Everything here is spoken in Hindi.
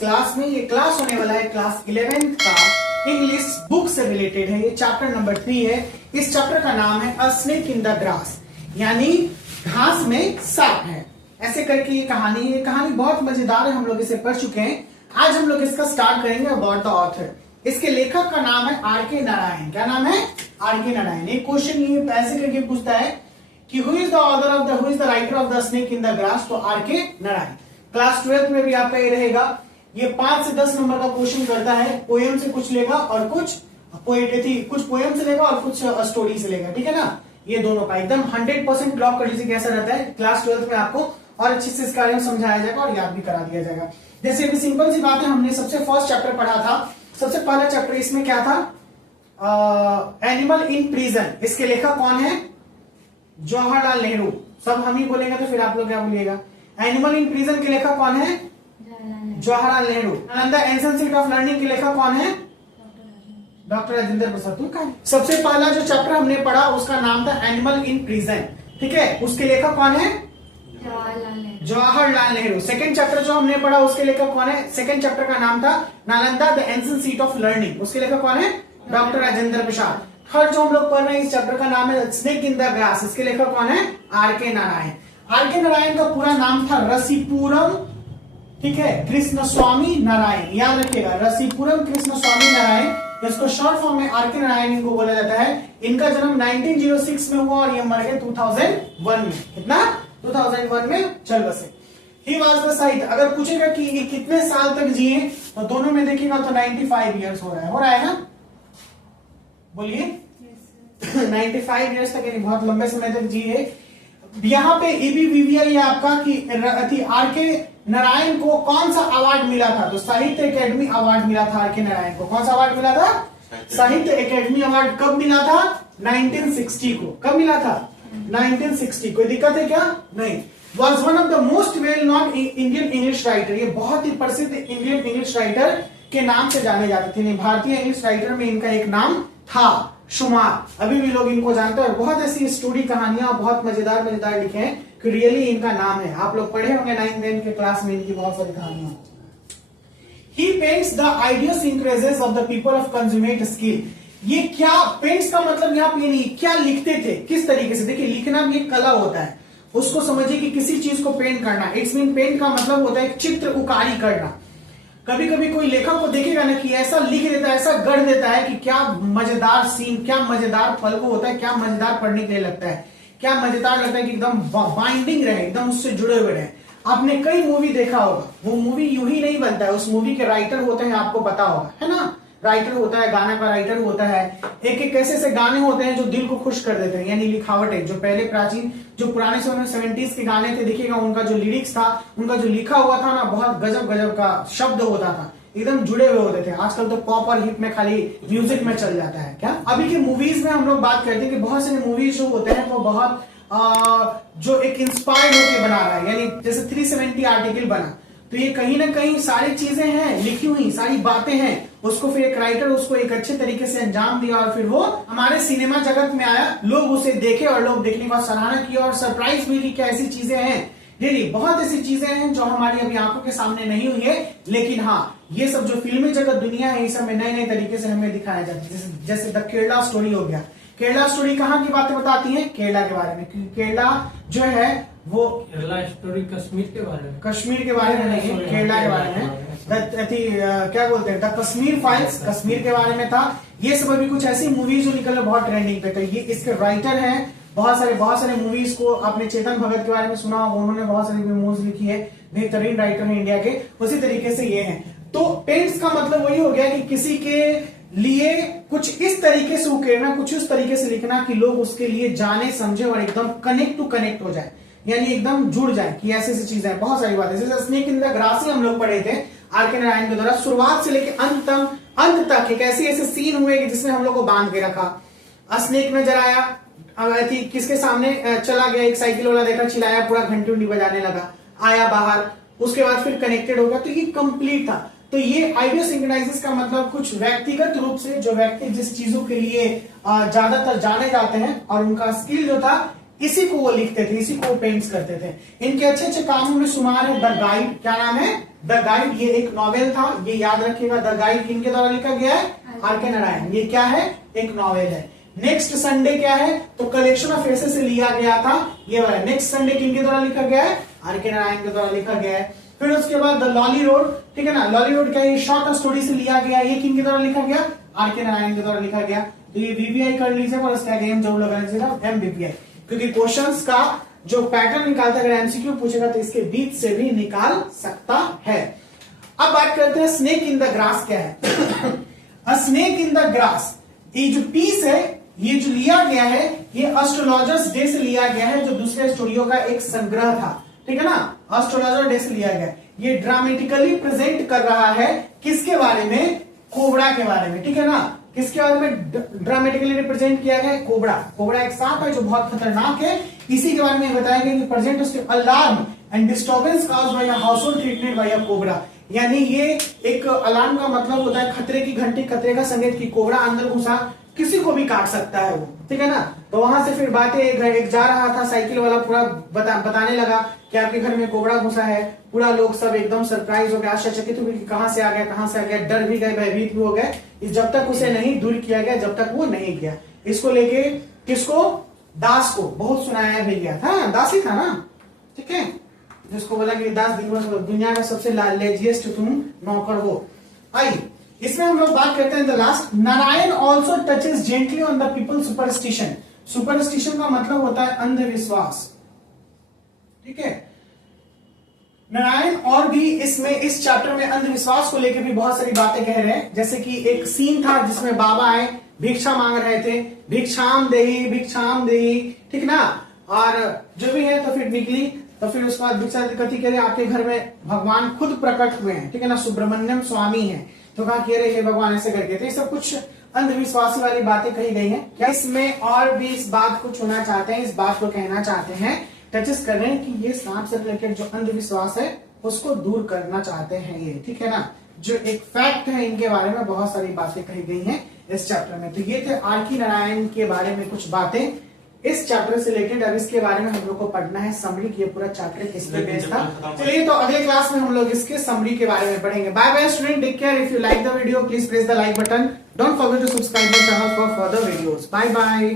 क्लास में। ये क्लास होने वाला है क्लास 11th का इंग्लिश बुक से रिलेटेड है। ये चैप्टर नंबर 3 है। इस चैप्टर का नाम है अ स्नेक इन द ग्रास, यानी घास में सांप है। ऐसे करके ये कहानी बहुत मजेदार है। हम लोग इसे पढ़ चुके हैं। आज हम लोग इसका स्टार्ट करेंगे अबाउट द ऑथर। इसके लेखक का नाम है आर.के. नारायण। क्या नाम है? आर.के. नारायण। एक क्वेश्चन ये ऐसे करके पूछता है कि who is the writer of the snake in the grass, तो आर.के. नारायण। क्लास 12th में भी आपका ये रहेगा। ये 5 से 10 नंबर का क्वेश्चन करता है। पोएम से कुछ लेगा और कुछ पोएम से लेगा और कुछ स्टोरी से लेगा, ठीक है ना। ये दोनों का एकदम 100% लॉक कर लीजिए। कैसा रहता है क्लास 12th में आपको और अच्छे से इसके बारे में समझाया जाएगा और याद भी करा दिया जाएगा। जैसे अभी सिंपल सी बात है, हमने सबसे फर्स्ट चैप्टर पढ़ा था। सबसे पहला चैप्टर इसमें क्या था? Animal in prison. इसके लेखक कौन है? जवाहरलाल नेहरू। सब हम ही बोलेंगे तो फिर आप लोग क्या बोलिएगा? एनिमल इन प्रिजन के लेखक कौन है? Jawaharlal Nehru. Nalanda ancient city of learning के लेखक कौन है? डॉक्टर राजेंद्र प्रसाद। सबसे पहला जो चैप्टर हमने पढ़ा उसका नाम था एनिमल इन प्रिजन, ठीक है। उसके लेखक कौन है? जवाहरलाल नेहरू। सेकंड चैप्टर जो हमने पढ़ा उसके लेखक कौन है? सेकंड चैप्टर का नाम था Nalanda the ancient city of learning. उसके लेखक कौन है? डॉक्टर राजेंद्र प्रसाद। थर्ड जो हम लोग पढ़ रहे हैं इस चैप्टर का नाम है स्नेक इन द ग्रास। इसके लेखक कौन है? आर.के. नारायण। आर.के. नारायण का पूरा नाम था रसीपुरम, ठीक है, कृष्णस्वामी नारायण। याद रखिएगा, रसीपुरम कृष्णस्वामी नारायण। इसको शॉर्ट फॉर्म में आर.के. नारायण इनको बोला जाता है। इनका जन्म 1906 में हुआ और ये मर गए 2001 में। कितना? 2001 में चल बसे। ही वाज द साहित्य। अगर पूछेगा कि ये कितने साल तक जिए, तो दोनों में देखिएगा तो 95 ईयर्स हो रहा है ना? बोलिए। 95 ईयर्स तक, यानी बहुत लंबे समय तक जिए। यहाँ पे EBVVI आपका कि आर.के. नारायण को कौन सा अवार्ड मिला था? तो साहित्य अकेडमी अवार्ड मिला था आर.के. नारायण को। कौन सा अवार्ड मिला था? साहित्य अकेडमी अवार्ड। कब मिला था? 1960 को। कब मिला था? 1960। कोई दिक्कत है क्या? नहीं। Was one of the most well non Indian English writer. ये बहुत ही प्रसिद्ध इंडियन इंग्लिश राइटर के नाम से जाने जाते थे। भारतीय इंग्लिश राइटर में इनका एक नाम था शुमार। अभी भी लोग इनको जानते हैं। बहुत ऐसी स्टोरी कहानियां बहुत मजेदार लिखे हैं कि रियली इनका नाम है। आप लोग पढ़े होंगे 9th के क्लास में इनकी बहुत सारी कहानियां। He paints the idiosyncrasies of the people of consummate skill. ये क्या पेंट्स का मतलब यहाँ पे नहीं, क्या लिखते थे, किस तरीके से। देखिए, लिखना भी एक कला होता है। उसको समझिए कि किसी चीज को पेंट करना। इट्स मीन पेंट का मतलब होता है चित्र उकारी करना। कभी कभी कोई लेखक को देखेगा ना कि ऐसा लिख देता है, ऐसा गढ़ देता है कि क्या मजेदार सीन, क्या मजेदार पल वो होता है, क्या मजेदार पढ़ने के लिए लगता है, क्या मजेदार लगता है कि एकदम बाइंडिंग रहे, एकदम उससे जुड़े हुए रहे। आपने कई मूवी देखा होगा, वो मूवी यूं ही नहीं बनता है। उस मूवी के राइटर होते हैं, आपको पता होगा, है ना। राइटर होता है, गाना का राइटर होता है। एक ऐसे ऐसे गाने होते हैं जो दिल को खुश कर देते हैं, यानी लिखावट है। जो पहले प्राचीन, जो पुराने समय में 70s के गाने थे, देखिएगा उनका जो लिरिक्स था, उनका जो लिखा हुआ था ना, बहुत गजब का शब्द होता था, एकदम जुड़े हुए होते थे। आजकल तो पॉप और हिप में खाली म्यूजिक में चल जाता है। क्या अभी के मूवीज में हम लोग बात करते हैं कि बहुत सारे मूवीज जो होते हैं वो बहुत जो एक इंस्पायर्ड होकर बना रहा है। यानी जैसे 370 आर्टिकल बना, तो ये कहीं ना कहीं सारी चीजें हैं लिखी हुई, सारी बातें हैं। उसको फिर एक राइटर उसको एक अच्छे तरीके से अंजाम दिया और फिर वो हमारे सिनेमा जगत में आया। लोग उसे देखे और लोग देखने का सराहना किया और सरप्राइज भी की, क्या ऐसी चीजें हैं। जी, बहुत ऐसी चीजें हैं जो हमारी अभी आंखों के सामने नहीं हुई है, लेकिन हाँ, ये सब जो फिल्मी जगत दुनिया है, इस समय नए नए तरीके से हमें दिखाया जाता है। जैसे द केरला स्टोरी हो गया। केरला स्टोरी कहाँ की बातें बताती है? केरला के बारे में। केरला जो है वो केरला स्टोरी कश्मीर के बारे में, कश्मीर के बारे में नहीं, केरला के बारे में। क्या बोलते हैं, द कश्मीर फाइल्स, कश्मीर के बारे में था। ये सब अभी कुछ ऐसी मूवीज जो निकल बहुत ट्रेंडिंग पे। तो ये इसके राइटर हैं। बहुत सारे मूवीज को आपने चेतन भगत के बारे में सुना, उन्होंने बहुत सारी मूवीज लिखी है, बेहतरीन राइटर है इंडिया के। उसी तरीके से ये है। तो पेंट्स का मतलब वही हो गया कि किसी के लिए कुछ इस तरीके से उकेरना, कुछ उस तरीके से लिखना कि लोग उसके लिए जाने समझे और एकदम कनेक्ट हो जाए, यानी एकदम जुड़ जाए कि ऐसी चीजें। बहुत सारी बातें, जैसे स्नेक इन द ग्रास ही हम लोग पढ़े थे आर.के. नारायण के द्वारा। शुरुआत से लेकर अंत तक एक ऐसे सीन हुए कि जिसमें हम लोग को बांध के रखा। स्नेक नजर आया, किसके सामने चला गया, एक साइकिल वाला देखा, चिल्लाया, पूरा घंटी उंटी बजाने लगा, आया बाहर, उसके बाद फिर कनेक्टेड हो गया। तो ये कंप्लीट था। तो ये आइडियोसिंक्राइसिस का मतलब कुछ व्यक्तिगत रूप से जो व्यक्ति जिस चीजों के लिए ज्यादातर जाने जाते हैं और उनका स्किल जो था इसी को वो लिखते थे, इसी को वो पेंट्स करते थे। इनके अच्छे अच्छे कामों में शुमार है द गाइड। क्या नाम है? The guide. ये एक नॉवेल था, ये याद रखिएगा। द गाइड किनके द्वारा लिखा गया है? आर.के. नारायण। ये क्या है? एक नॉवेल है। नेक्स्ट संडे क्या है? तो कलेक्शन ऑफ एसे से लिया गया था ये वाला। नेक्स्ट संडे किनके द्वारा लिखा गया है? आर.के. नारायण के द्वारा लिखा गया है। फिर उसके बाद द लॉली रोड, ठीक है ना, लॉली रोड क्या है? शॉर्ट स्टोरी से लिया गया। ये किनके द्वारा लिखा गया? आर.के. नारायण के द्वारा लिखा गया। तो ये वीवीआई कर लीजिए और इसका गेम जो लगा एमबीपीआई, क्योंकि क्वेश्चंस का जो पैटर्न निकालता है, अगर एमसीक्यू पूछेगा तो इसके बीच से भी निकाल सकता है। अब बात करते हैं स्नेक इन द ग्रास क्या है। अ स्नेक इन द ग्रास, ये जो पीस है, ये जो लिया गया है, ये एस्ट्रोलॉजर्स डे से लिया गया है, जो दूसरे स्टोरियों का एक संग्रह था, ठीक है ना। एस्ट्रोलॉजर डे से लिया गया। ये ड्रामेटिकली प्रेजेंट कर रहा है किसके बारे में? कोबरा के बारे में, ठीक है ना। किसके बारे में ड्रामेटिकली रिप्रेजेंट किया गया है? कोबरा। कोबरा एक सांप है जो बहुत खतरनाक है। इसी के बारे में बताया गया कि प्रेजेंट उसके alarm and disturbance caused by a household treatment bye a cobra. यानी ये एक अलार्म का मतलब होता है खतरे की घंटी, खतरे का संकेत कि कोबरा अंदर घुसा, किसी को भी काट सकता है वो, ठीक है ना। तो वहां से फिर बातें एक जा रहा था साइकिल वाला, पूरा बताने लगा कि आपके घर में कोबरा घुसा है। पूरा लोग सब एकदम सरप्राइज हो गए, आश्चर्यचकित हो गए कि कहां से आ गया, कहां से आ गया। डर भी गए, भयभीत भी हो गए, जब तक उसे नहीं दूर किया गया, जब तक वो नहीं किया। इसको लेके किसको? दास को बहुत सुनाया भी गया था। दास ही था ना, ठीक है, जिसको बोला कि दास दुनिया का सबसे लेजिएस्ट तुम नौकर हो। आई इसमें हम लोग बात करते हैं the last. Narayan also touches gently on the people superstition. Superstition का मतलब होता है अंधविश्वास, ठीक है। नारायण और भी इसमें इस चैप्टर में अंधविश्वास को लेकर भी बहुत सारी बातें कह रहे हैं। जैसे कि एक सीन था जिसमें बाबा आए, भिक्षा मांग रहे थे, भिक्षाम देही, ठीक ना। और जो भी है तो फिर निकली, तो फिर उसके बाद भिक्षा कथी कह रहे, आपके घर में भगवान खुद प्रकट हुए हैं, ठीक है ना, सुब्रमण्यम स्वामी है। तो कहा कह रहे भगवान ऐसे करके। तो ये सब कुछ अंधविश्वासी वाली बातें कही गई हैं। क्या इसमें और भी इस बात को छूना चाहते हैं, इस बात को कहना चाहते हैं, टचेस कर रहे हैं कि ये सांप से रिलेटेड जो अंधविश्वास है उसको दूर करना चाहते हैं ये, ठीक है ना। जो एक फैक्ट है, इनके बारे में बहुत सारी बातें कही गई हैं इस चैप्टर में। तो ये थे आर.के. नारायण के बारे में कुछ बातें इस चैप्टर से रिलेटेड। अब इसके बारे में हम लोग को पढ़ना है समरी की, पूरा चैप्टर किस पे बेस्ड था। चलिए तो अगले क्लास में हम लोग इसके समरी के बारे में पढ़ेंगे। Bye bye student, take care. If you like the video please press the like button. Don't forget to subscribe my channel for further videos. Bye bye.